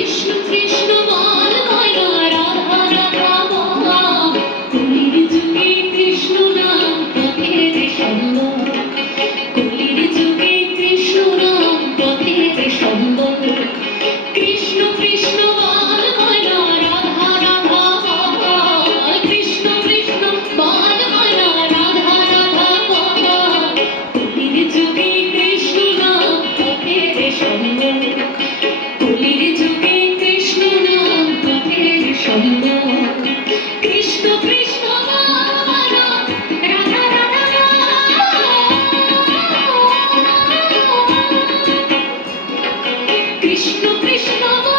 Krishna. Krishna Krishna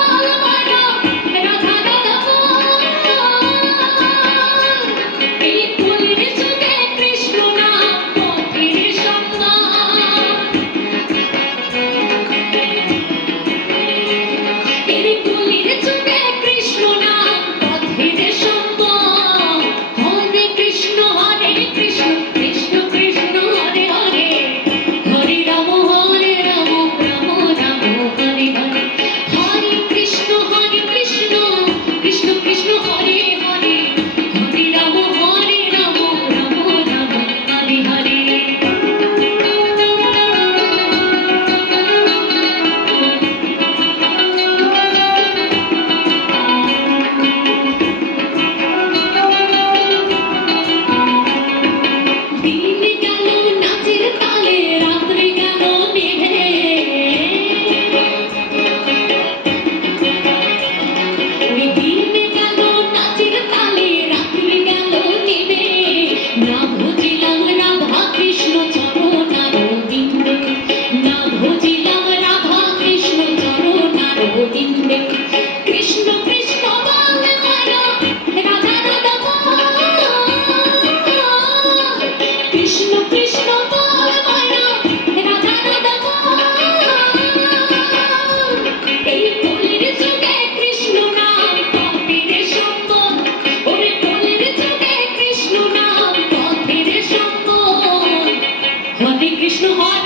Vishnu হওয়ার